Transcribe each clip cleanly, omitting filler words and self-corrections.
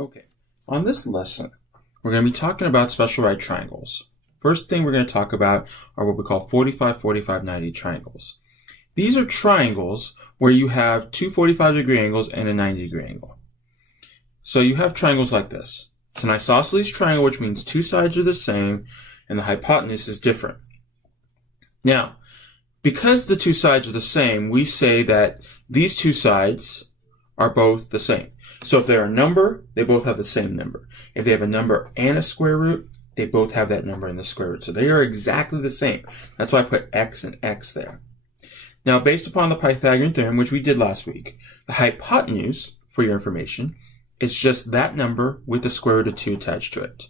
Okay, on this lesson, we're going to be talking about special right triangles. First thing we're going to talk about are what we call 45, 45, 90 triangles. These are triangles where you have two 45-degree angles and a 90-degree angle. So you have triangles like this. It's an isosceles triangle, which means two sides are the same and the hypotenuse is different. Now, because the two sides are the same, we say that these two sides are both the same. So if they're a number, they both have the same number. If they have a number and a square root, they both have that number in the square root. So they are exactly the same. That's why I put x and x there. Now, based upon the Pythagorean theorem, which we did last week, the hypotenuse, for your information, is just that number with the square root of 2 attached to it.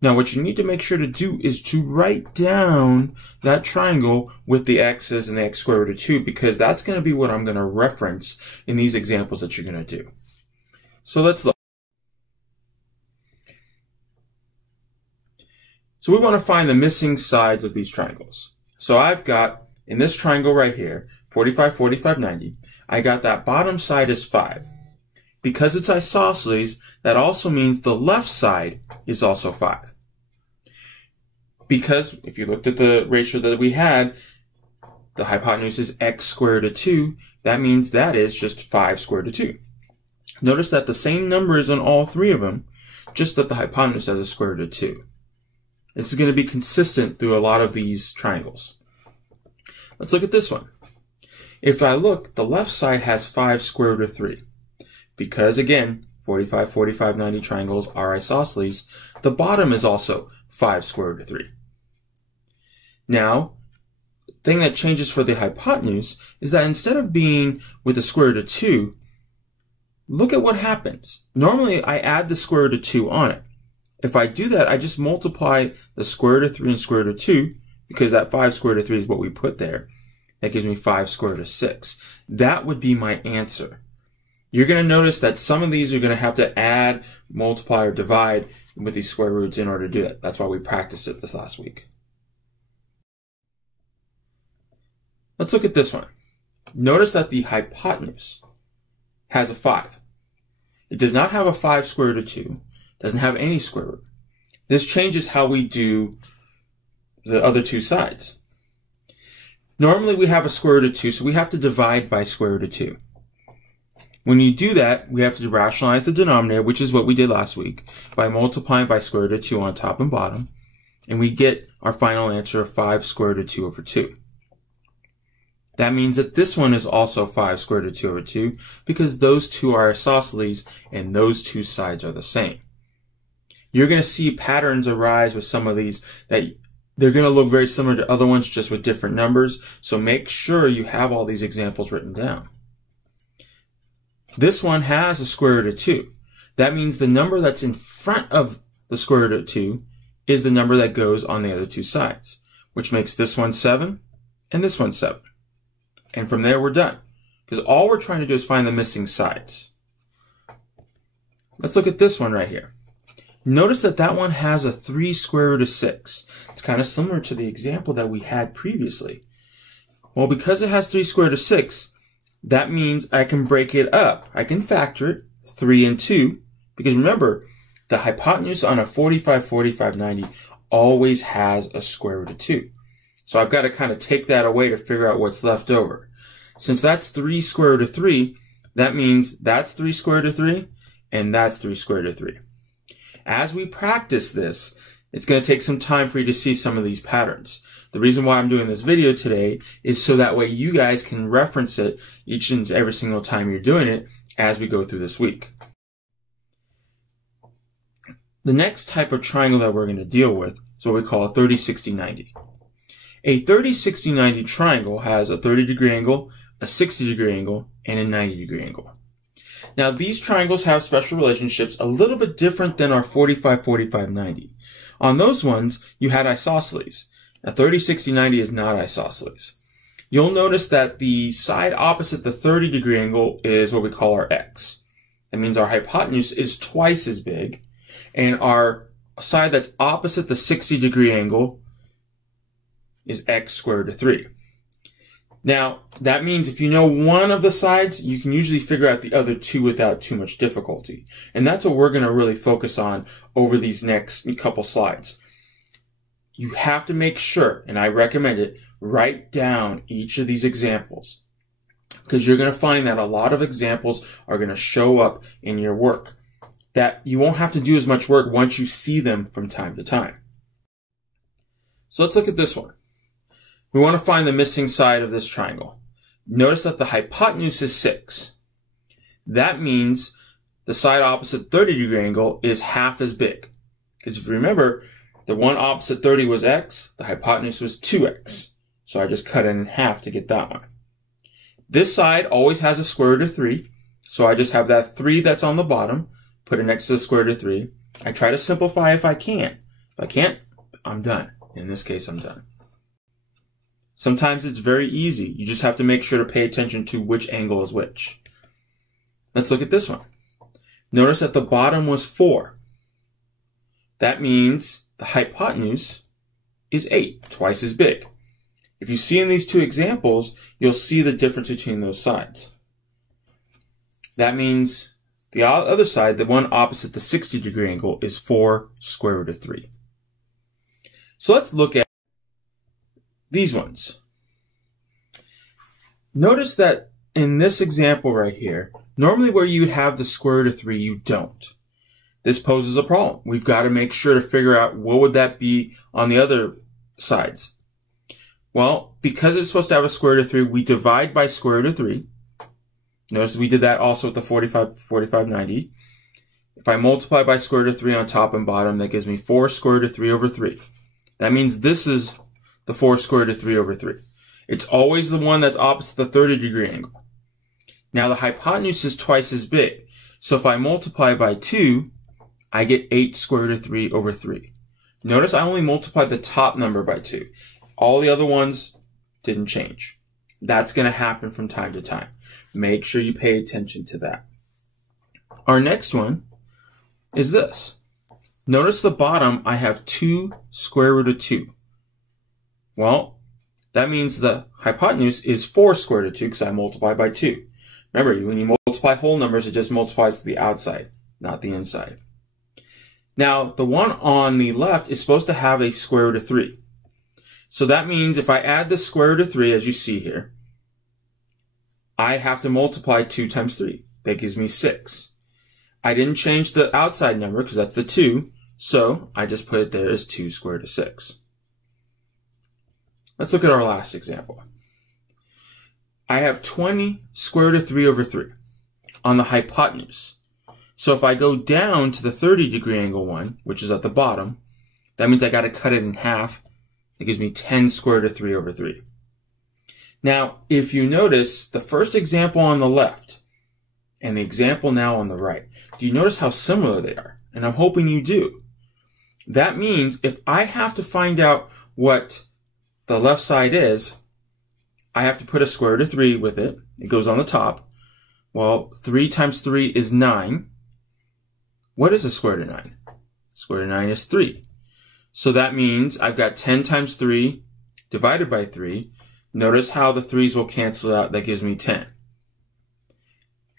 Now, what you need to make sure to do is to write down that triangle with the x's and the x square root of 2, because that's going to be what I'm going to reference in these examples that you're going to do. So let's look. So we want to find the missing sides of these triangles. So I've got, in this triangle right here, 45, 45, 90, I got that bottom side is 5. Because it's isosceles, that also means the left side is also 5. Because if you looked at the ratio that we had, the hypotenuse is x squared root of 2, that means that is just 5 squared root of 2. Notice that the same number is on all three of them, just that the hypotenuse has a square root of 2. This is going to be consistent through a lot of these triangles. Let's look at this one. If I look, the left side has 5 square root of 3. Because again, 45, 45, 90 triangles are isosceles, the bottom is also 5 square root of 3. Now, the thing that changes for the hypotenuse is that instead of being with the square root of 2, look at what happens. Normally, I add the square root of 2 on it. If I do that, I just multiply the square root of 3 and square root of 2, because that 5 square root of 3 is what we put there. That gives me 5 square root of 6. That would be my answer. You're going to notice that some of these are going to have to add, multiply, or divide with these square roots in order to do it. That's why we practiced it this last week. Let's look at this one. Notice that the hypotenuse has a 5. It does not have a 5 square root of 2. Doesn't have any square root. This changes how we do the other two sides. Normally we have a square root of 2, so we have to divide by square root of 2. When you do that, we have to rationalize the denominator, which is what we did last week, by multiplying by square root of 2 on top and bottom, and we get our final answer of 5 square root of 2 over 2. That means that this one is also 5 square root of 2 over 2, because those two are isosceles, and those two sides are the same. You're going to see patterns arise with some of these that they're going to look very similar to other ones, just with different numbers, so make sure you have all these examples written down. This one has a square root of 2. That means the number that's in front of the square root of 2 is the number that goes on the other two sides, which makes this one 7 and this one 7. And from there, we're done, because all we're trying to do is find the missing sides. Let's look at this one right here. Notice that that one has a 3 square root of 6. It's kind of similar to the example that we had previously. Well, because it has 3 square root of 6, that means I can break it up. I can factor it, 3 and 2, because remember, the hypotenuse on a 45, 45, 90 always has a square root of 2. So I've got to kind of take that away to figure out what's left over. Since that's 3 square root of 3, that means that's 3 square root of 3, and that's 3 square root of 3. As we practice this, it's going to take some time for you to see some of these patterns. The reason why I'm doing this video today is so that way you guys can reference it each and every single time you're doing it as we go through this week. The next type of triangle that we're going to deal with is what we call a 30, 60, 90. A 30, 60, 90 triangle has a 30-degree angle, a 60-degree angle, and a 90-degree angle. Now, these triangles have special relationships a little bit different than our 45, 45, 90. On those ones, you had isosceles. Now, 30, 60, 90 is not isosceles. You'll notice that the side opposite the 30-degree angle is what we call our x. That means our hypotenuse is twice as big, and our side that's opposite the 60-degree angle is x squared root of 3. Now, that means if you know one of the sides, you can usually figure out the other two without too much difficulty. And that's what we're going to really focus on over these next couple slides. You have to make sure, and I recommend it, write down each of these examples, because you're going to find that a lot of examples are going to show up in your work, that you won't have to do as much work once you see them from time to time. So let's look at this one. We want to find the missing side of this triangle. Notice that the hypotenuse is 6. That means the side opposite 30-degree angle is half as big. Because if you remember, the one opposite 30 was x, the hypotenuse was 2x. So I just cut it in half to get that one. This side always has a square root of 3. So I just have that 3 that's on the bottom, put it next to the square root of 3. I try to simplify if I can. If I can't, I'm done. In this case, I'm done. Sometimes it's very easy. You just have to make sure to pay attention to which angle is which. Let's look at this one. Notice that the bottom was 4. That means the hypotenuse is 8, twice as big. If you see in these two examples, you'll see the difference between those sides. That means the other side, the one opposite the 60-degree angle, is 4 square root of 3. So let's look at these ones. Notice that in this example right here, normally where you would have the square root of 3, you don't. This poses a problem. We've got to make sure to figure out what would that be on the other sides. Well, because it's supposed to have a square root of 3, we divide by square root of 3. Notice we did that also with the 4590. If I multiply by square root of 3 on top and bottom, that gives me 4 square root of 3 over 3. That means this is the 4 square root of 3 over 3. It's always the one that's opposite the 30-degree angle. Now the hypotenuse is twice as big. So if I multiply by 2, I get 8 square root of 3 over 3. Notice I only multiplied the top number by 2. All the other ones didn't change. That's going to happen from time to time. Make sure you pay attention to that. Our next one is this. Notice the bottom, I have 2 square root of 2. Well, that means the hypotenuse is 4 square root of 2 because I multiply by 2. Remember, when you multiply whole numbers, it just multiplies to the outside, not the inside. Now, the one on the left is supposed to have a square root of 3. So that means if I add the square root of 3, as you see here, I have to multiply 2 times 3. That gives me 6. I didn't change the outside number because that's the 2, so I just put it there as 2 square root of 6. Let's look at our last example. I have 20 square root of 3 over 3 on the hypotenuse. So if I go down to the 30-degree angle one, which is at the bottom, that means I got to cut it in half. It gives me 10 square root of 3 over 3. Now, if you notice the first example on the left and the example now on the right, do you notice how similar they are? And I'm hoping you do. That means if I have to find out what the left side is, I have to put a square root of 3 with it. It goes on the top. Well, 3 times 3 is 9. What is the square root of 9? Square root of 9 is 3. So that means I've got 10 times 3 divided by 3. Notice how the 3's will cancel out. That gives me 10.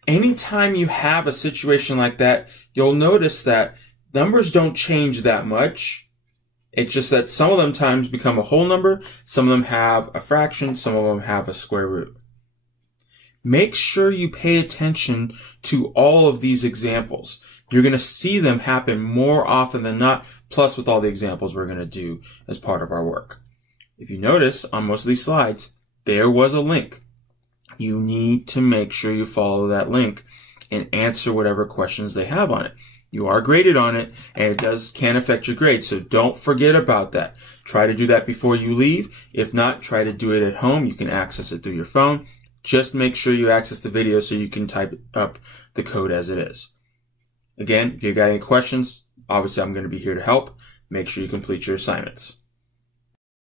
Anytime you have a situation like that, you'll notice that numbers don't change that much. It's just that some of them times become a whole number, some of them have a fraction, some of them have a square root. Make sure you pay attention to all of these examples. You're going to see them happen more often than not, plus with all the examples we're going to do as part of our work. If you notice on most of these slides, there was a link. You need to make sure you follow that link and answer whatever questions they have on it. You are graded on it, and it can affect your grade, so don't forget about that. Try to do that before you leave. If not, try to do it at home. You can access it through your phone. Just make sure you access the video so you can type up the code as it is. Again, if you got any questions, obviously I'm going to be here to help. Make sure you complete your assignments.